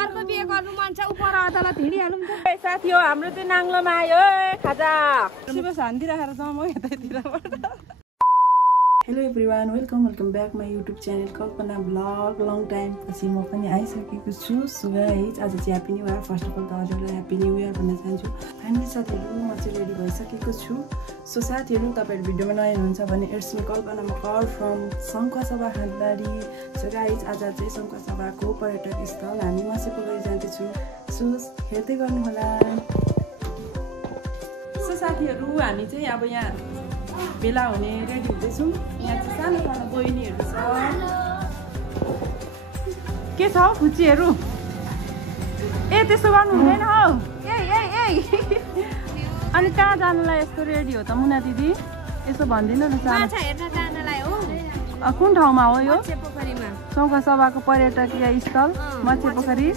अर्को बिहे गर्नु मन छ उपर अदालत हिँडिहालौँ त साथी हो हाम्रो चाहिँ नाङ्लोमा आयो खाजा शिव शान्ति राखेर जाउँ म यतैतिरबाट hello everyone welcome back my YouTube channel Kalpana blog long time पछि म पनि आइसकेको छु। सो गाइज आज चाहिँ happy new year. First of all त हजुरलाई ह्याप्पी न्यू इयर भन्न चाहन्छु। फ्यामिली साथीहरू म चाहिँ रेडी भइसकेको छु। सो साथीहरू तपाईँहरू भिडियोमा नयाँ हुनुहुन्छ भने it's me Kalpana Makar from Shankhasabha Hatbari. So guys आज चाहिँ शङ्खसभाको पर्यटक स्थल हामी मसेपोखरी जाँदैछु। सो हेर्दै गर्नुहोला। सो साथीहरू हामी चाहिँ अब यहाँ भेला हुने रेडी हुँदैछौँ। यहाँ चाहिँ सानो सानो बहिनीहरू छ। के छ हौ खुचीहरू? ए त्यसो गर्नु हुँदैन हौ। ए अनि कहाँ जानुलाई यस्तो रेडी हो त मुना दिदी? यसो भनिदिनु न। माछा हेर्न जानलाई हो। कुन ठाउँमा हो यो? मछेपोखरीमा। शङ्खसभाको पर्यटकीय स्थल मछेपोखरी।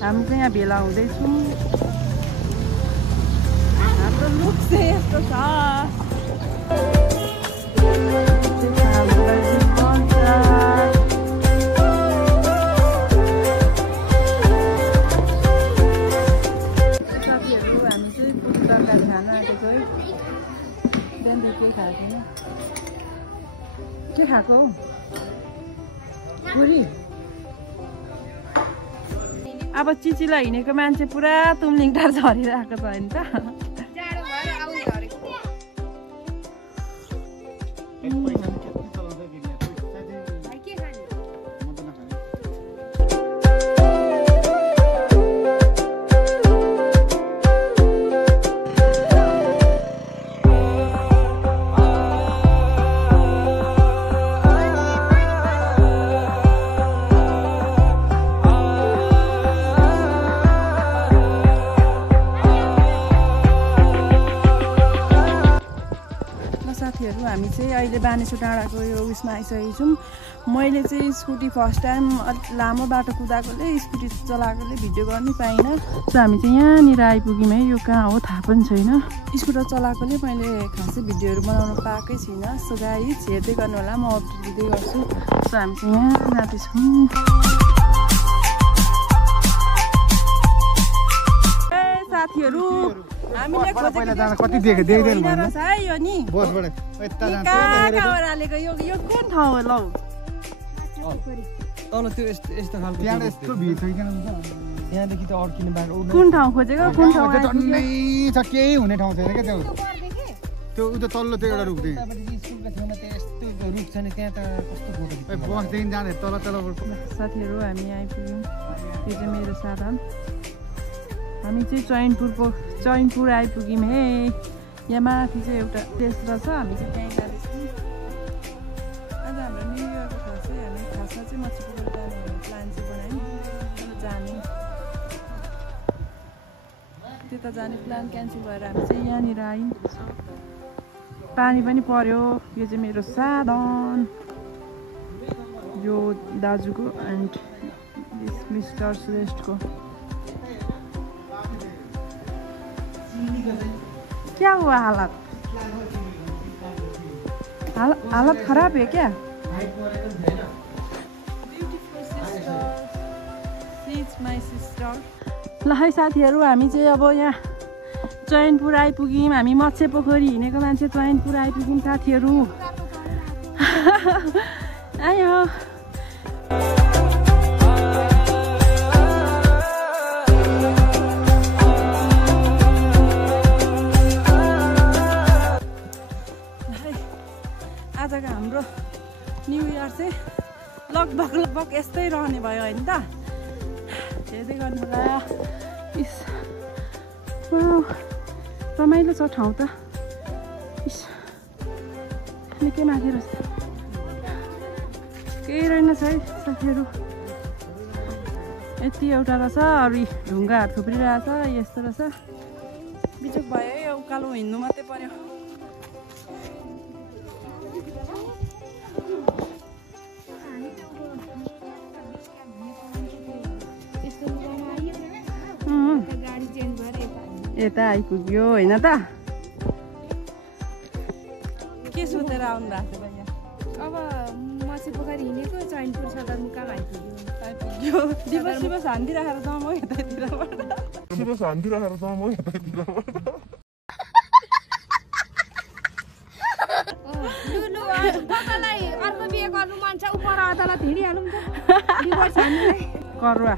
हामी चाहिँ यहाँ भेला हुँदैछौँ। हाम्रो लुक चाहिँ यस्तो छ। के खाएको पुरी? अब चिचिला हिँडेको मान्छे पुरा तुमलिङ टार झरिरहेको छ होइन त? साथीहरू हामी चाहिँ अहिले बानेश्वर डाँडाको यो उयसमा आइसकेको छौँ। मैले चाहिँ स्कुटी फर्स्ट टाइम लामो बाटो कुदाएकोले स्कुटी चलाएकोले भिडियो गर्नै पाइनँ। सो हामी चाहिँ यहाँनिर आइपुग्यौँ है। यो कहाँ हो थाहा पनि छैन। स्कुटर चलाएकोले मैले खासै भिडियोहरू बनाउनु पाएकै छुइनँ। सो गाइज हेर्दै गर्नु होला, म अपडेट दिँदै गर्छु। सो हामी चाहिँ यहाँ जाँदैछौँ। साथीहरू हामीले कति देख्दैन है यो नि बसबाट हालेको यो कुन ठाउँ हो? लौ तल त्यो यस्तो खालको त्यहाँ यस्तो भिड छ त्यहाँदेखि त अड्किने बाटो कुन ठाउँ खोजेको? कुन ठाउँ टन्नै छ, केही हुने ठाउँ छैन क्या त्यो उता तल्लो त्यो एउटा रुख थियो। स्कुलको छेउमा त्यो यस्तो रुख छ नि त्यहाँ त कस्तो फोटो बसदेखि जाँदै तल साथीहरू हामी आइपुग्यौँ। यो चाहिँ मेरो साधन। हामी चाहिँ चैनपुर आइपुग्यौँ हे। यहाँ माथि चाहिँ एउटा प्लेस रहेछ। हामी चाहिँ त्यहीँ जाँदैछौँ। आज हाम्रो न्यु इयरको हामी खासमा चाहिँ मछेपोखरी जाने प्लान चाहिँ बनायौँ। तर त्यता जाने प्लान क्यान्सल भएर हामी चाहिँ यहाँनिर आयौँ। पानी पनि पर्यो। यो चाहिँ मेरो साधन, यो दाजुको एन्ड मिस्टर श्रेष्ठको। क्या हुआ? हालत खराब है क्या? ल है साथीहरू हामी चाहिँ अब यहाँ चैनपुर आइपुग्यौँ। हामी मछेपोखरी हिँडेको मान्छे चैनपुर आइपुग्यौँ साथीहरू। आयो आजको हाम्रो न्यु इयर चाहिँ लगभग यस्तै रहने भयो होइन त? हेर्दै गर्नु होला। इस रमाइलो छ ठाउँ त। इस निकै माथि रहेछ। केही रहेनछ है साथीहरू। यति एउटा रहेछ, अरू ढुङ्गाहरू थुप्रिरहेछ। यस्तो रहेछ। बिचोक भयो है। उकालो हिँड्नु मात्रै पर्यो। यता आइपुग्यो होइन त? के सोचेर आउनु भएको छ? अब मछेपोखरी हिँडेको चैनपुर सदरमुकाम कहाँ आइपुग्यो आइपुग्यो दिवस दिवस हान्दी राखेर जाउँ म यतैतिरबाट दिवस हान्दी राखेर जाउँ म यतैतिरबाट लुलु तपाईँलाई अर्को बिहे गर्नु मन छ उपर अदालत हिँडिहालौँ त डिभोर्स हान्नुलाई करुवा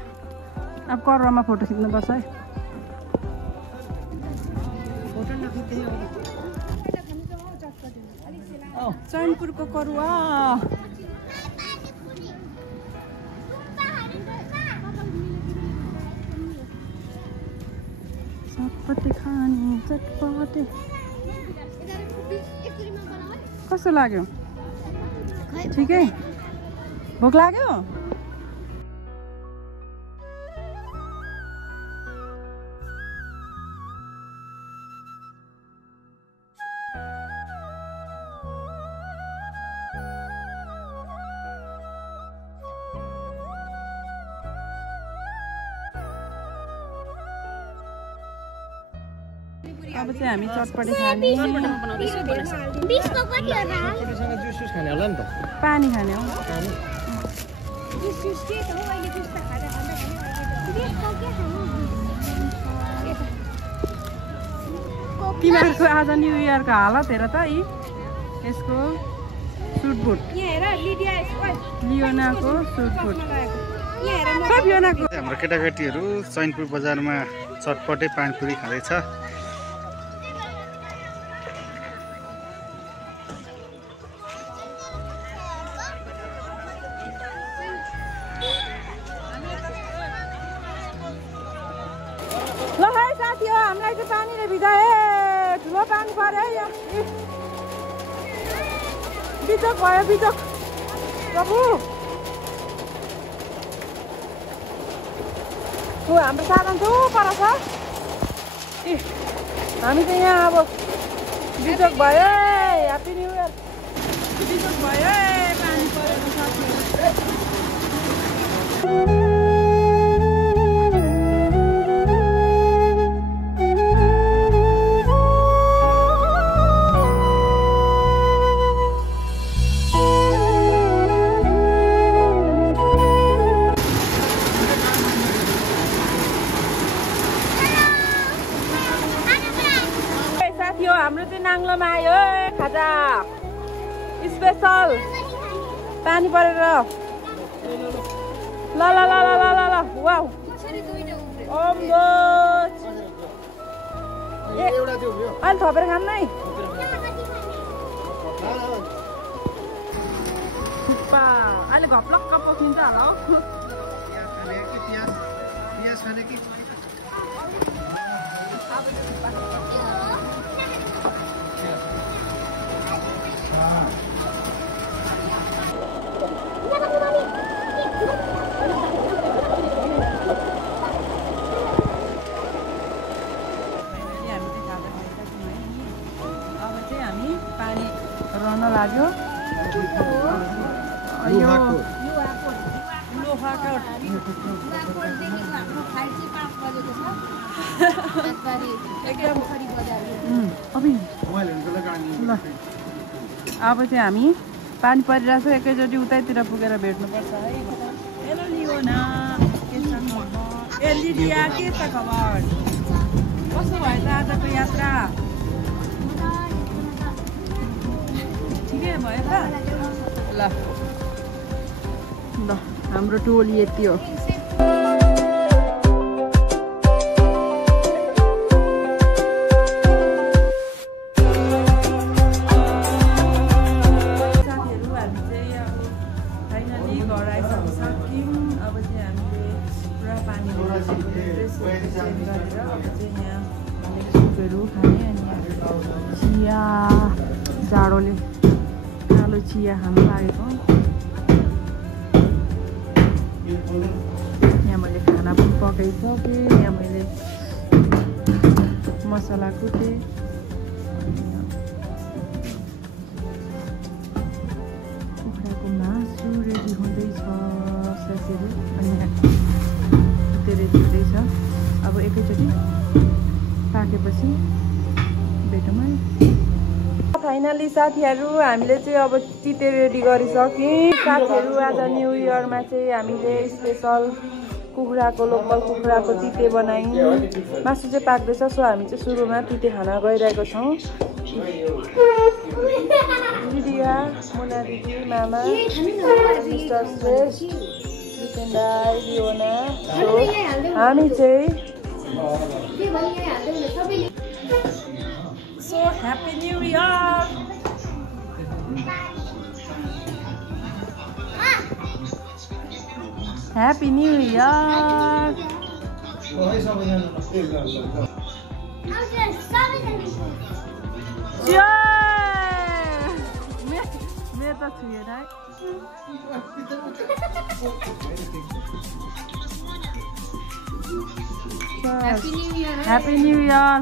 अब करुवामा फोटो खिच्नुपर्छ है चैनपुरको करुवा चटपटे खाने चटपटे कस्तो लाग्यो ठिकै भोक लाग्यो अब चाहिँ हामी चटपटे खाने पानी खाने हो तिमीहरूको आज न्यु इयरको हालत हेर त यी यसको सुटबुट लियोनाको सुटबुट हाम्रो केटाकेटीहरू चैनपुर बजारमा चटपटे पानीपुरी खाँदैछ ल है साथी हो हामीलाई चाहिँ पानीले भिजाए ठुलो पानी पऱ्यो है यहाँ बिचक भयो बिचक प्रभु हाम्रो साधन पर छ हामी चाहिँ यहाँ अब बिचक भयो ह्याप्पी न्यु इयर बिचक भयो पानी परेको साथीहरू हाम्रो चाहिँ नाङ्लोमा आयो खाजा स्पेसल पानी परेर ल ल ल ल ल ल वाउ अहिले थपेर खानु नै अहिले घप्लक्क पक्रिन्छ होला हो रहन लाग्यो अब चाहिँ हामी पानी परिरहेको छ एकैचोटि उतैतिर पुगेर भेट्नुपर्छ है हेलो लियोना के छ खबर ए लिडिया के छ खबर कस्तो भयो त आजको यात्रा ठिकै भयो त ल ल हाम्रो टोली यति हो चिया जाडोले कालो चिया खानु लागेको यहाँ मैले खाना पनि पकाइसकेँ यहाँ मैले मसला कुटेँ कुखुराको मासु रेडी हुँदैछ साथीहरू अनि त्यो रेडी हुँदैछ अब एकैचोटि पाकेपछि भेटौँ है फाइनली साथीहरू हामीले चाहिँ अब तिते रेडी गरिसक्यौँ। साथीहरू आज न्यू इयरमा चाहिँ हामीले स्पेसल कुखुराको लोकल कुखुराको तिते बनायौँ। मासु चाहिँ पाक्दैछ, सो हामी चाहिँ सुरुमा तिते खान गइरहेको छौँ। दिदिया, मुना दिदी, मामा, मिस्टर श्रेष्ठ, जितेन दाई, लियोना। सो हामी चाहिँ So happy New Year! Happy New Year! मेरो त छुएन है। Happy New Year!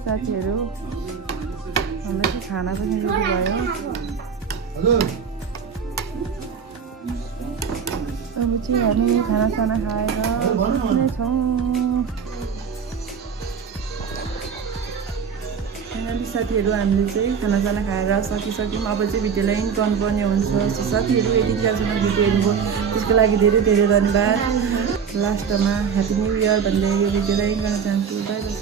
साथीहरू हाम्रो चाहिँ खाना पनि रेडी भयो। अब चाहिँ हामी खानासाना खाएर सुत्नेछौँ। फाइनली साथीहरू हामीले चाहिँ खानासाना खाएर सकिसक्यौँ। अब चाहिँ भिडियोलाई इन्ड गर्नुपर्ने हुन्छ। साथीहरू यति बेलासम्म भिडियो हेर्नुभयो त्यसको लागि धेरै धेरै धन्यवाद। लास्टमा ह्याप्पी न्यू इयर भन्दै यो भिडियोलाई इन्ड गर्न चाहन्छु। By by.